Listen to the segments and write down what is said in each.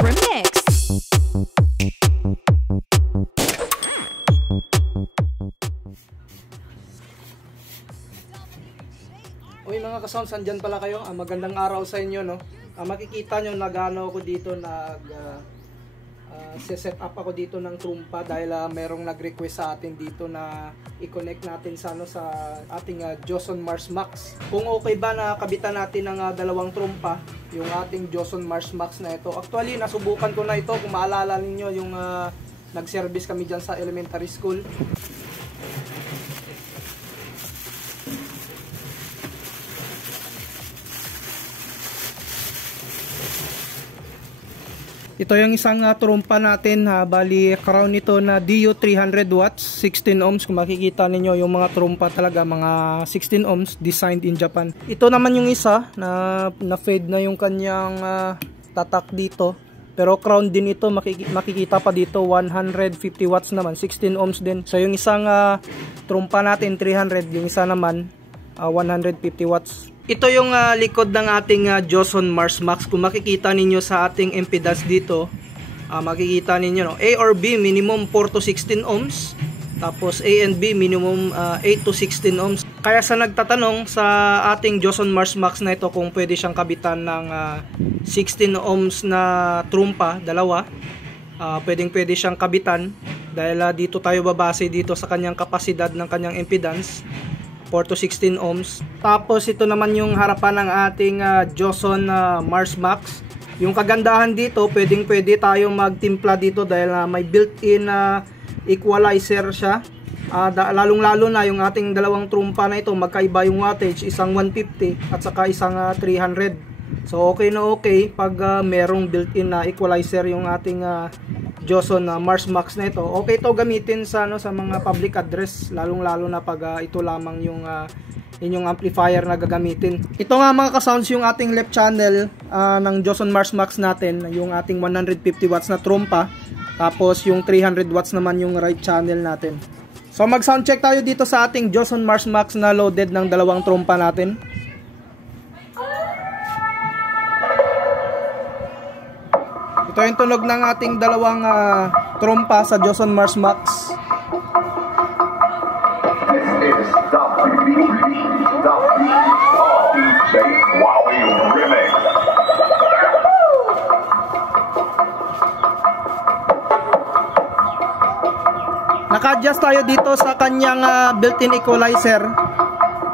Remix. Uy mga ka-sounds, andyan pala kayo. Magandang araw sa inyo, no. Makikita nyo nag-ano ako dito, set up ako dito ng trumpa dahil merong nag-request sa atin dito na i-connect natin sa ating Joson Mars Max. Kung okay ba na kabitan natin ng dalawang trumpa, yung ating Joson Mars Max na ito. Actually, nasubukan ko na ito. Kung maalala ninyo yung nag-service kami dyan sa elementary school. Ito yung isang trumpa natin, bali crown nito na DU 300 watts, 16 ohms. Kung makikita ninyo yung mga trumpa talaga, mga 16 ohms, designed in Japan. Ito naman yung isa na fade na yung kanyang tatak dito. Pero crown din ito, makikita pa dito 150 watts naman, 16 ohms din. So yung isang trumpa natin 300, yung isa naman 150 watts. Ito yung likod ng ating Joson Mars Max. Kung makikita ninyo sa ating impedance dito, makikita ninyo, no? A or B minimum 4 to 16 ohms, tapos A and B minimum 8 to 16 ohms. Kaya sa nagtatanong sa ating Joson Mars Max na ito kung pwede siyang kabitan ng 16 ohms na trumpa, dalawa, pwede siyang kabitan dahil dito tayo babase dito sa kanyang kapasidad ng kanyang impedance, 4 to 16 ohms. Tapos ito naman yung harapan ng ating Joson Mars Max. Yung kagandahan dito, pwede tayo magtimpla dito dahil may built-in equalizer siya. Lalong-lalo na yung ating dalawang trumpa na ito, magkaiba yung wattage, isang 150 at saka isang 300. So okay na okay pag merong built-in na equalizer yung ating Joson Mars Max na ito. Okay to gamitin sa mga public address, lalong-lalo na pag ito lamang yung inyong amplifier na gagamitin. Ito nga mga ka-sounds yung ating left channel ng Joson Mars Max natin, yung ating 150 watts na trumpa. Tapos yung 300 watts naman yung right channel natin. So mag sound check tayo dito sa ating Joson Mars Max na loaded ng dalawang trumpa natin. Ito yung tunog ng ating dalawang trumpa sa Joson Mars Max. Naka-adjust tayo dito sa kanyang built-in equalizer.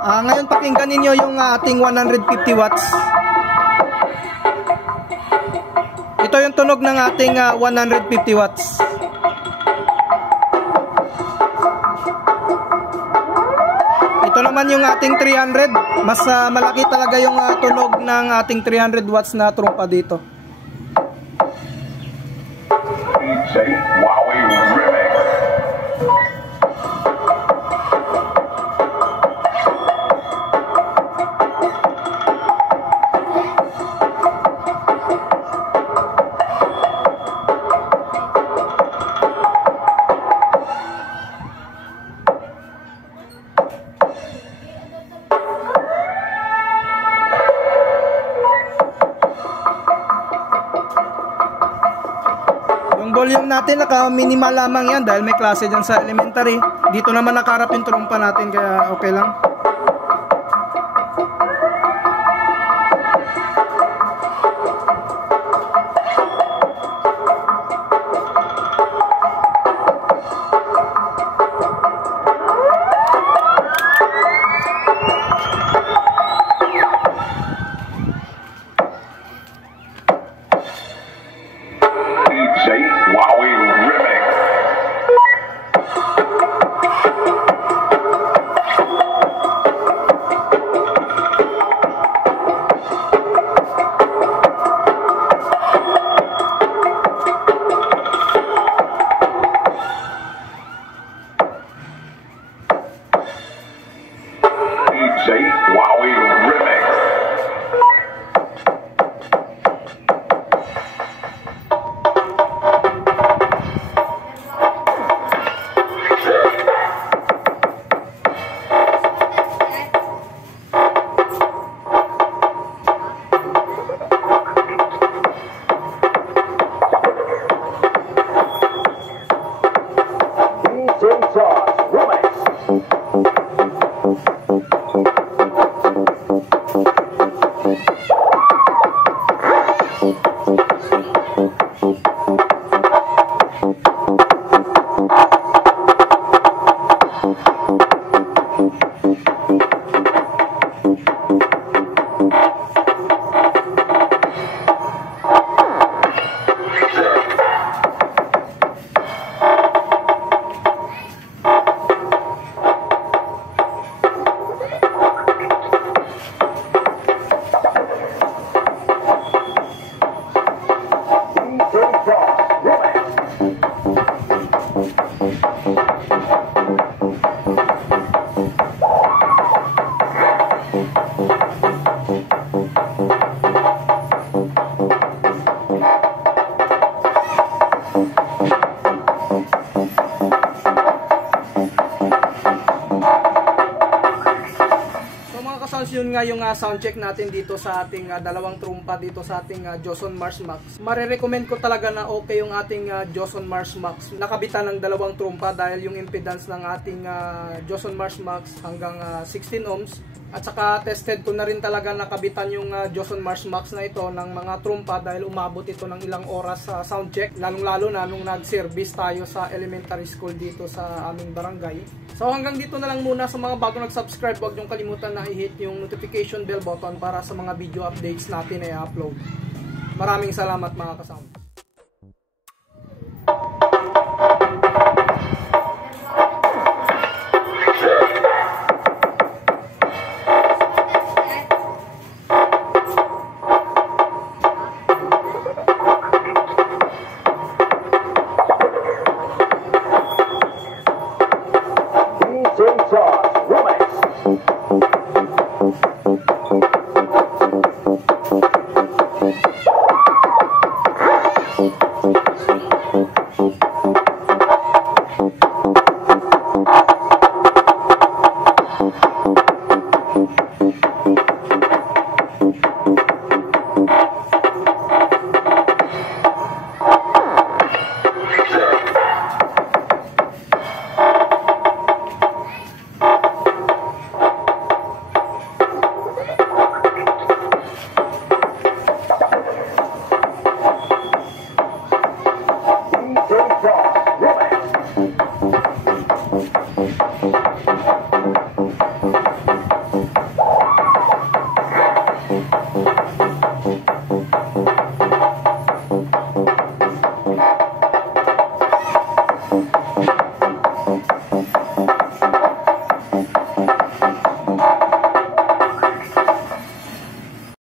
Ngayon pakinggan ninyo yung ating 150 watts. Ito yung tunog ng ating 150 watts. Ito naman yung ating 300. Mas malaki talaga yung tunog ng ating 300 watts na trumpa dito. Volume natin naka-minimal lamang yan dahil may klase dyan sa elementary. Dito naman nakaharap yung trumpa natin kaya okay lang. Yun nga yung sound check natin dito sa ating dalawang trumpa dito sa ating Joson Mars Max. Marerecommend ko talaga na okay yung ating Joson Mars Max. Nakabitan ng dalawang trumpa dahil yung impedance ng ating Joson Mars Max hanggang 16 ohms. At saka tested ko na rin talaga nakabitan yung Joson Mars Max na ito ng mga trumpa dahil umabot ito ng ilang oras sa sound check. Lalong-lalo na nung nag-service tayo sa elementary school dito sa aming barangay. So hanggang dito na lang muna. Sa mga bago nag-subscribe, huwag niyong kalimutan na i-hit yung notification bell button para sa mga video updates natin ay upload. Maraming salamat mga kasound.